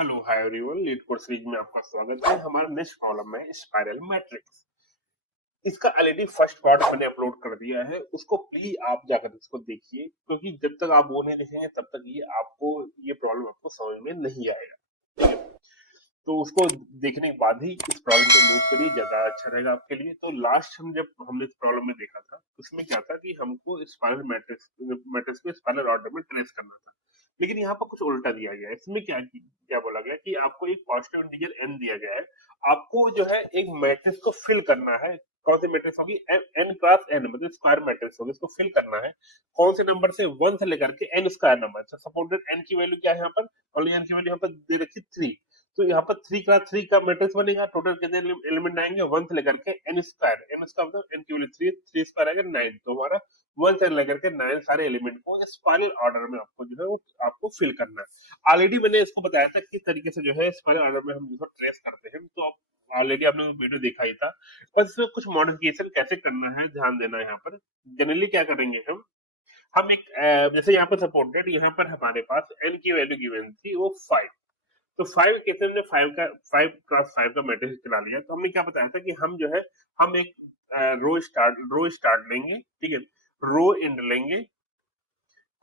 Hello hi everyone, leet code series में आपका स्वागत है। हमारा नेक्स्ट प्रॉब्लम है स्पाइरल मैट्रिक्स। इसका ऑलरेडी फर्स्ट पार्ट मैंने अपलोड कर दिया है, उसको प्लीज आप जाकर इसको देखिए, क्योंकि जब तक आप वो नहीं देखेंगे तब तक ये प्रॉब्लम आपको समझ में नहीं आएगा। ठीक है, तो उसको देखने के बाद ही इस प्रॉब्लम को मूव करिए, ज्यादा अच्छा रहेगा आपके लिए। तो लास्ट हमने इस प्रॉब्लम में देखा था, उसमें क्या था कि हमको स्पाइरल मैट्रिक्स मैट्रिक्स को स्पाइरल ऑर्डर में ट्रेस करना था। लेकिन यहाँ पर कुछ उल्टा दिया गया है। इसमें क्या बोला गया कि आपको एक पॉजिटिव इंटीजर n दिया गया है, आपको जो है एक मैट्रिक्स को फिल करना है। कौन सी मैट्रिक्स होगी? n क्रॉस n, मतलब स्क्वायर मैट्रिक्स होगी। इसको फिल करना है कौन से नंबर से? 1 से लेकर के n square number. Suppose n की वैल्यू क्या है यहाँ पर? ओनली n की वैल्यू यहाँ पर दे रखी 3। तो यहाँ पर 3 क्रॉस 3 का मैट्रिक्स बनेगा। टोटल कितने एलिमेंट आएंगे? 1 से लेकर के n स्क्वायर। n स्क्वायर मतलब n की वैल्यू 3, 3 स्क्वायर आएगा 9। तो हमारा 1 से लेकर के 9 सारे एलिमेंट को स्पाइरल ऑर्डर में आपको जो है वो आपको फिल करना है। ऑलरेडी मैंने इसको बताया था किस तरीके से जो है स्पाइरल ऑर्डर में हम इसको ट्रेस करते हैं, तो ऑलरेडी आपने वीडियो देखा ही था। बस इसमें कुछ मॉडिफिकेशन कैसे करना है ध्यान देना है। यहाँ पर जनरली क्या करेंगे हम एक जैसे यहाँ पर सपोर्टेड, यहाँ पर हमारे पास n की वैल्यू गिवन थी वो 5। तो 5 कैसे? हमने 5 क्रॉस 5 का मैट्रिक्स चला लिया। तो हमने क्या बताया था कि हम जो है हम एक रो स्टार्ट लेंगे, ठीक है, रो एंड लेंगे,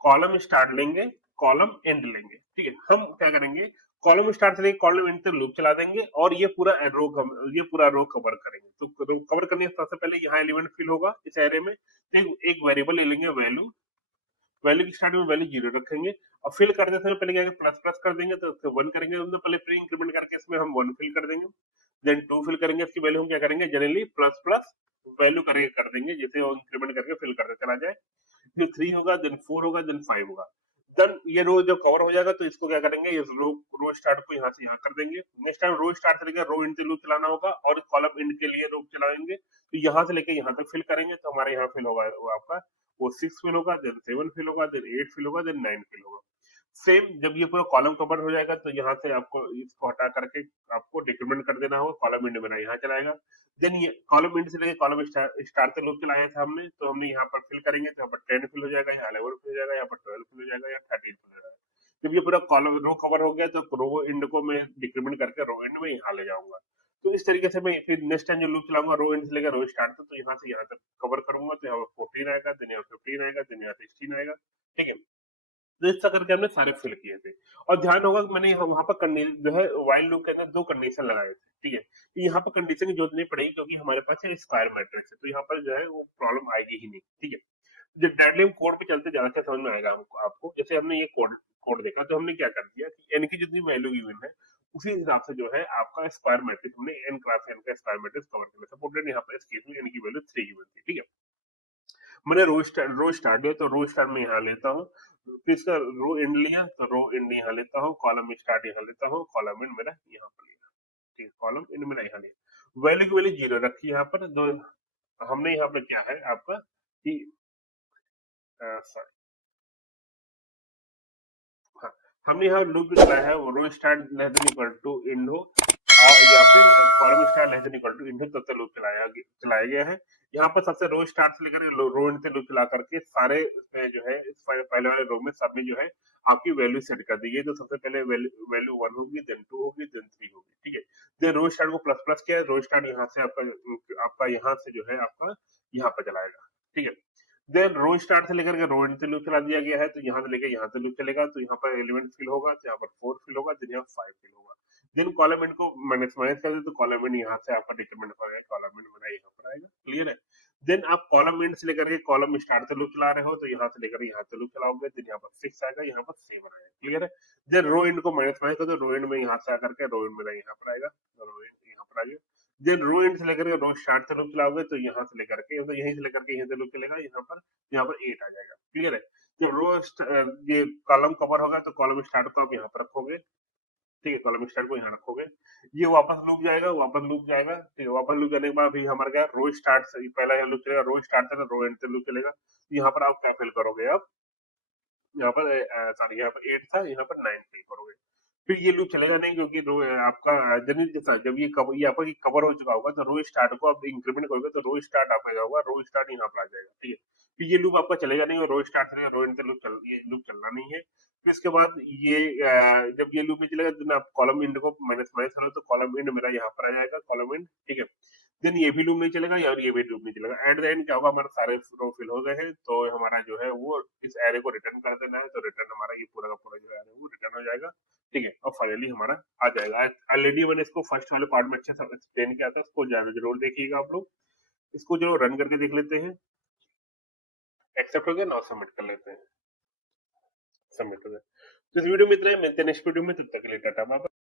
कॉलम स्टार्ट लेंगे, कॉलम एंड लेंगे। ठीक है, हम क्या करेंगे? कॉलम स्टार्ट से लेके कॉलम एंड तक लूप चला देंगे और ये पूरा रो कवर करेंगे। तो रो कवर करने से सबसे पहले यहाँ एलिमेंट फिल होगा इस एरे में। तो एक वेरिएबल ले लेंगे वैल्यू, वैल्यू की स्टार्टिंग में वैल्यू 0 रखेंगे और फिल करते समय पहले क्या प्लस प्लस कर देंगे, तो उसको 1 करेंगे। मतलब पहले प्री इंक्रीमेंट करके इसमें हम 1 फिल कर देंगे, देन 2 फिल करेंगे। इसकी वैल्यू हम क्या करेंगे? जनरली प्लस प्लस वैल्यू करके कर देंगे, जैसे वो इंक्रीमेंट करके फिल करते चला जाए। फिर 3 होगा, देन 4 होगा, देन 5 होगा। देन ये रो जब कवर हो जाएगा तो इसको क्या करेंगे? इस रो स्टार्ट को यहाँ से यहाँ कर देंगे। नेक्स्ट टाइम रो स्टार्ट से लेकर रो एंड तक लूप चलाना होगा और कॉलम एंड के लिए लूप चलाएंगे। तो यहाँ से लेकर यहाँ तक फिल करेंगे, तो हमारे यहाँ फिल होगा वो आपका वो 6 फिल होगा, देन 7 फिल होगा, देन 8 फिल होगा, देन 9 फिल होगा। सेम जब ये पूरा कॉलम कवर हो जाएगा तो यहाँ से आपको इसको हटा करके आपको डिक्रीमेंट कर देना होगा। कॉलम एंड मेरा यहाँ चलाएगा। देन ये कॉलम एंड से लेके कॉलम स्टार तक लूप चलाया था हमने, तो हमने यहाँ पर फिल करेंगे तो यहाँ पर 10 फिल हो जाएगा, यहाँ 11 फिल हो जाएगा, यहाँ पर 12 फिल हो जाएगा, यहाँ 13 फिल हो जाएगा। जब ये पूरा कॉलम रो कवर हो गया तो रो एंड को मैं डिक्रीमेंट करके रो एंड में यहाँ ले जाऊंगा। तो इस तरीके से मैं फिर नेक्स्ट टाइम जो लूप चलाऊंगा रो एंड से लेकर रो स्टार्ट तक, तो यहाँ से यहाँ तक कवर करूंगा। तो यहाँ पर 14 आएगा, देन यहाँ 15 आएगा, देन यहाँ 16 आएगा। ठीक है, तो इस तरह करके हमने सारे फिल किए थे। और ध्यान होगा कि मैंने वहां पर जो है वाइल लूप के अंदर 2 कंडीशन लगाए थे। ठीक है, यहाँ पर कंडीशन की जरूरत नहीं पड़ेगी क्योंकि हमारे पास है स्क्वायर मैट्रिक्स है, तो यहाँ पर जो है वो प्रॉब्लम आएगी ही नहीं। ठीक है, जब डायरेक्टली हम कोड पे चलते ज्यादा अच्छा समझ में आएगा हमको आपको। जैसे हमने ये कोड कोड देखा, तो हमने क्या कर दिया कि एन की जितनी वैल्यू गिवन है उसी हिसाब से जो है आपका स्क्वायर मैट्रिक्स हमने एन क्लास एन का स्क्वायर मैट्रिक्स कवर किया। सपोर्टेड यहाँ पर इस केस में एन की वैल्यू 3 गिवन थी। ठीक है, मैंने रो स्टार्ट लिया, तो रो स्टार्ट में यहाँ लेता हूँ। फिर इसका रो एंड लिया तो रो एंड यहाँ लेता हूँ, कॉलम स्टार्ट यहाँ लेता हूँ, कॉलम एंड मेरा यहाँ पर लिया। ठीक है, कॉलम एंड मेरा यहाँ लिया। वैल्यू की वैल्यू 0 रखी यहाँ पर। दो हमने यहाँ पर क्या है आपका कि sorry, हाँ, हमने यहाँ लूप चलाया है row start less than equal to end हो, और या फिर column start less than equal to end हो, तब तक लूप चलाया गया है। यहाँ पर सबसे रो स्टार्ट से लेकर रो एंड से लूप चला करके सारे इसमें जो है इस पहले वाले रो में सब में जो है आपकी वैल्यू सेट कर दी गई। तो सबसे पहले वैल्यू 1 होगी, देन 2 होगी, देन 3 होगी। ठीक है, देन रो स्टार्ट को प्लस प्लस किया, रो स्टार्ट यहाँ से आपका यहाँ से जो है आपका यहाँ पर चलाएगा। ठीक है, देन रो स्टार्ट से लेकर के रो एंड से लूप चला दिया गया है, तो यहाँ से लेकर यहाँ से लूप चलेगा। तो यहाँ पर एलिमेंट फिल होगा, तो यहाँ पर 4 फिल होगा, देन यहाँ 5 फिल होगा। देन कॉलम एंड को माइनस माइनस कर दे तो कॉलम एंड यहाँ से आपका डिक्रीमेंट हो जाएगा, कॉलम एंड मेरा यहाँ पर आएगा। क्लियर है? देन आप कॉलम एंड से लेकर के कॉलम स्टार्ट से लूप चला रहे हो, तो यहाँ से लेकर यहाँ से लूप चलाओगे, देन यहाँ पर 6 आएगा, यहाँ पर 7 आएगा। क्लियर है? देन रो एंड को माइनस माइनस कर दो, रो एंड में यहाँ से आकर के रो एंड मेरा यहाँ पर आएगा, रो एंड यहाँ पर आएगा। देन रो एंड से लेकर के रो स्टार्ट से लूप चलाओगे, तो यहाँ से लेकर के तो यहीं से लेकर के यहीं से लूप चलेगा, यहाँ पर 8 आ जाएगा। क्लियर है? जब ये कॉलम कवर होगा तो कॉलम स्टार्ट को आप यहाँ पर रखोगे। ठीक है, कॉलम स्टार्ट को यहाँ रखोगे, ये वापस लूप जाएगा, वापस लूप जाएगा। ठीक है, वापस लूप जाने के बाद फिर हमारा क्या रो स्टार्ट से पहला यहाँ लूप चलेगा, रो स्टार्ट से रो एंड से लूप चलेगा। यहाँ पर आप क्या फिल करोगे? आप यहाँ पर सॉरी यहाँ पर 8 था, यहाँ पर 9 फिल करोगे। फिर ये लूप चलेगा नहीं, क्योंकि आपका जनरली जैसा जब ये आपका कवर हो चुका होगा तो रो स्टार्ट को आप इंक्रीमेंट करोगे तो रो स्टार्ट आपका जाओगा, रो स्टार्ट यहाँ पर आ जाएगा, ठीक है। फिर ये लूप आपका चलेगा नहीं और रो स्टार्ट चलेगा, रो एंड ये लूप चलना नहीं है। फिर इसके बाद ये जब ये लूप नहीं चलेगा देन आप कॉलम इंड को माइनस माइनस करो तो कॉलम इंड मेरा यहाँ पर आ जाएगा, कॉलम इंड, ठीक है। देन ये भी लूप नहीं चलेगा और ये भी लूप नहीं चलेगा। एट द एंड क्या होगा, हमारे सारे रो फिल हो गए हैं, तो हमारा जो है वो इस एरे को रिटर्न कर देना है, तो रिटर्न हमारा ये पूरा का पूरा जो है वो रिटर्न हो जाएगा, ठीक है। और फाइनली हमारा आ जाएगा। ऑलरेडी मैंने इसको फर्स्ट वाले पार्ट में अच्छे से एक्सप्लेन किया था, इसको जरूर देखिएगा आप लोग। इसको जो रन करके देख लेते हैं। एक्सेप्ट हो गया, नाउ सबमिट कर लेते हैं। सबमिट हो गया। तो इस वीडियो में इतना ही, मिलते हैं नेक्स्ट वीडियो में, तब तक के लिए टाटा बाय बाय।